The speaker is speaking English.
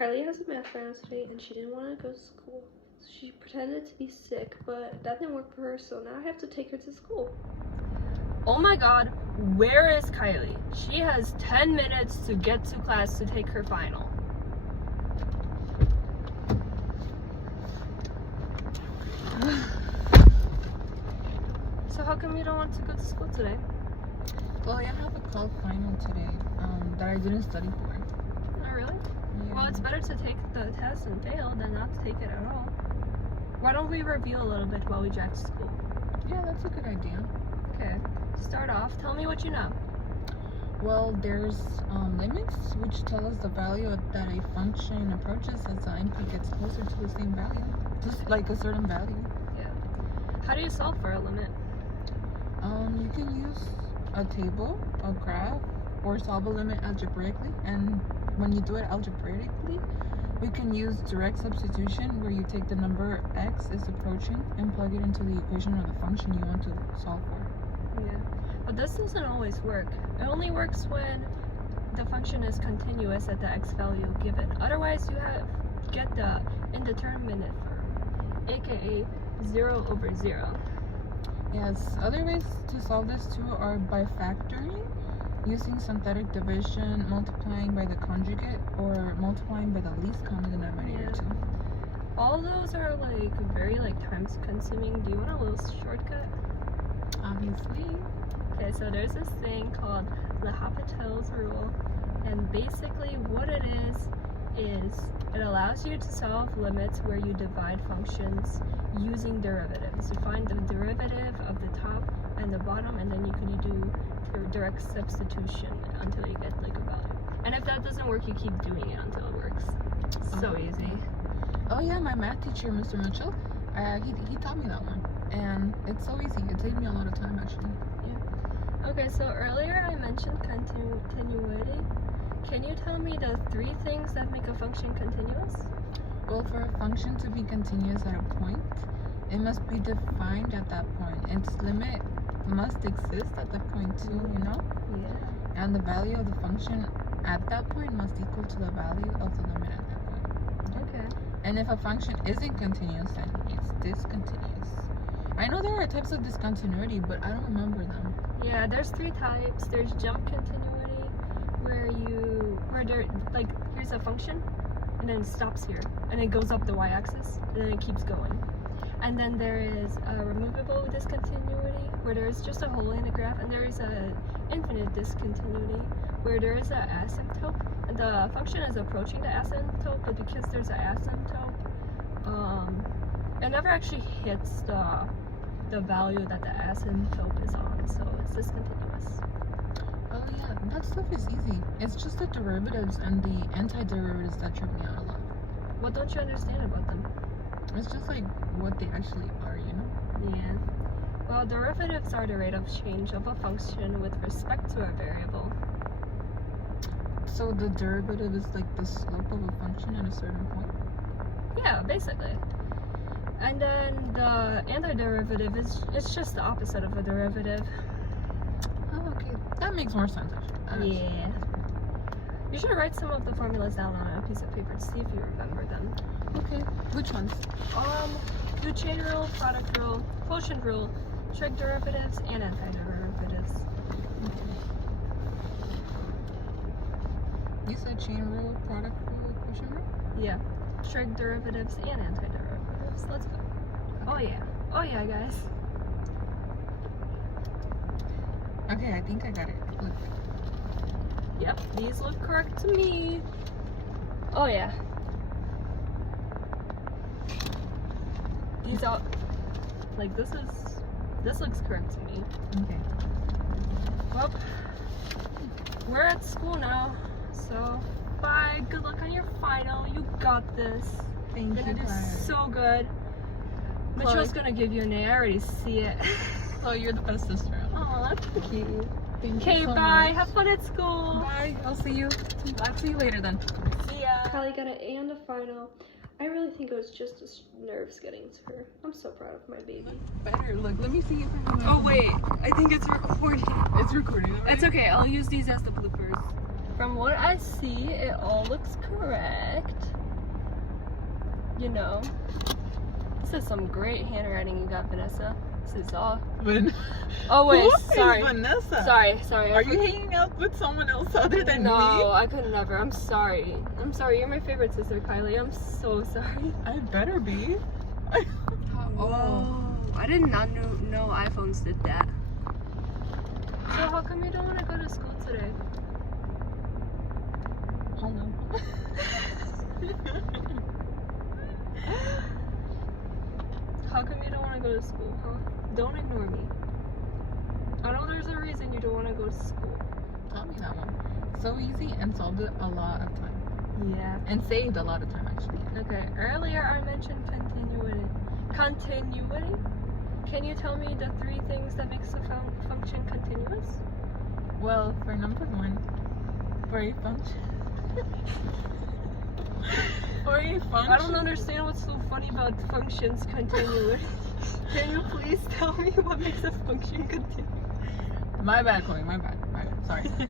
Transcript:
Kylie has a math final today and she didn't want to go to school. So she pretended to be sick, but that didn't work for her, so now I have to take her to school. Oh my god, where is Kylie? She has 10 minutes to get to class to take her final. So how come you don't want to go to school today? Well, I have a calc final today that I didn't study for. Oh, really? Yeah. Well, it's better to take the test and fail than not to take it at all. Why don't we review a little bit while we drive to school? Yeah, that's a good idea. Okay, start off. Tell me what you know. Well, there's limits which tell us the value that a function approaches as the input gets closer to the same value, just like a certain value. Yeah. How do you solve for a limit? You can use a table, a graph, or solve a limit algebraically. And when you do it algebraically, we can use direct substitution, where you take the number x is approaching and plug it into the equation of the function you want to solve for. Yeah. But this doesn't always work. It only works when the function is continuous at the x value given. Otherwise, you get the indeterminate form, aka 0 over 0. Yes, other ways to solve this too are by factoring, using synthetic division, multiplying by the conjugate, or multiplying by the least common denominator too. All those are very time consuming. Do you want a little shortcut? Obviously. Okay, so there's this thing called L'Hopital's rule, and basically what it is it allows you to solve limits where you divide functions using derivatives. You find the derivative of the top and the bottom, and then you can do direct substitution until you get a value. And if that doesn't work, you keep doing it until it works. So easy. Oh yeah, my math teacher, Mr. Mitchell, he taught me that one, and it's so easy. It saved me a lot of time actually. Yeah. Okay, so earlier I mentioned continuity. Can you tell me the 3 things that make a function continuous? Well, for a function to be continuous at a point, it must be defined at that point. Its limit must exist at the point too, you know? Yeah. And the value of the function at that point must equal to the value of the limit at that point. Okay. And if a function isn't continuous, then it's discontinuous. I know there are types of discontinuity, but I don't remember them. Yeah, there's 3 types. There's jump continuity, where here's a function, and then it stops here, and it goes up the y-axis, and then it keeps going. And then there is a removable discontinuity, where there is just a hole in the graph, and there is a infinite discontinuity, where there is an asymptote, and the function is approaching the asymptote, but because there's an asymptote, it never actually hits the value that the asymptote is on, so it's discontinuous. Oh yeah, that stuff is easy. It's just the derivatives and the antiderivatives that trip me out a lot. What don't you understand about them? It's just what they actually are, you know? Yeah. Well, derivatives are the rate of change of a function with respect to a variable. So the derivative is the slope of a function at a certain point? Yeah, basically. And then the antiderivative is just the opposite of a derivative. Oh, okay. That makes more sense, actually. Yeah. You should write some of the formulas down on a piece of paper to see if you remember them. Okay. Which ones? Do chain rule, product rule, quotient rule, trig derivatives, and antiderivatives. Okay. You said chain rule, product rule, quotient rule? Yeah. Trig derivatives and antiderivatives. Let's go. Oh yeah. Oh yeah, guys. Okay, I think I got it. Look. Yep, these look correct to me. Oh yeah. These are this looks correct to me. Okay. Well, we're at school now, so bye. Good luck on your final. You got this. Thank You're you, gonna do Claire. so good. Mitchell's gonna give you an A. I already see it. Oh, you're the best sister. Aw, thank you. Thank you Okay, so bye. much. Have fun at school. Bye. I'll see you later then. See ya. Kylie got an A on the final. I really think it was just nerves getting to her. I'm so proud of my baby. Better. Look, let me see if I Oh wait, I think it's recording. It's recording. Right? It's okay. I'll use these as the bloopers. From what I see, it all looks correct. You know. This is some great handwriting you got, Vanessa. This is all. Oh wait, Who sorry. is Vanessa? Sorry. Are you hanging out with someone else other than me? No, I could never. I'm sorry. You're my favorite sister, Kylie. I'm so sorry. I better be. Oh, I did not know iPhones did that. So how come you don't want to go to school today? Hold on. How come you don't want to go to school, huh? Don't ignore me. I know there's a reason you don't want to go to school. Tell me that one. So easy and solved it a lot of time. Yeah. And saved a lot of time, actually. Okay, earlier I mentioned continuity. Continuity? Can you tell me the 3 things that makes a function continuous? Well, for number 1, for a function. I don't understand what's so funny about functions continuity. Can you please tell me what makes a function continuous? My bad, Chloe. My bad. Sorry.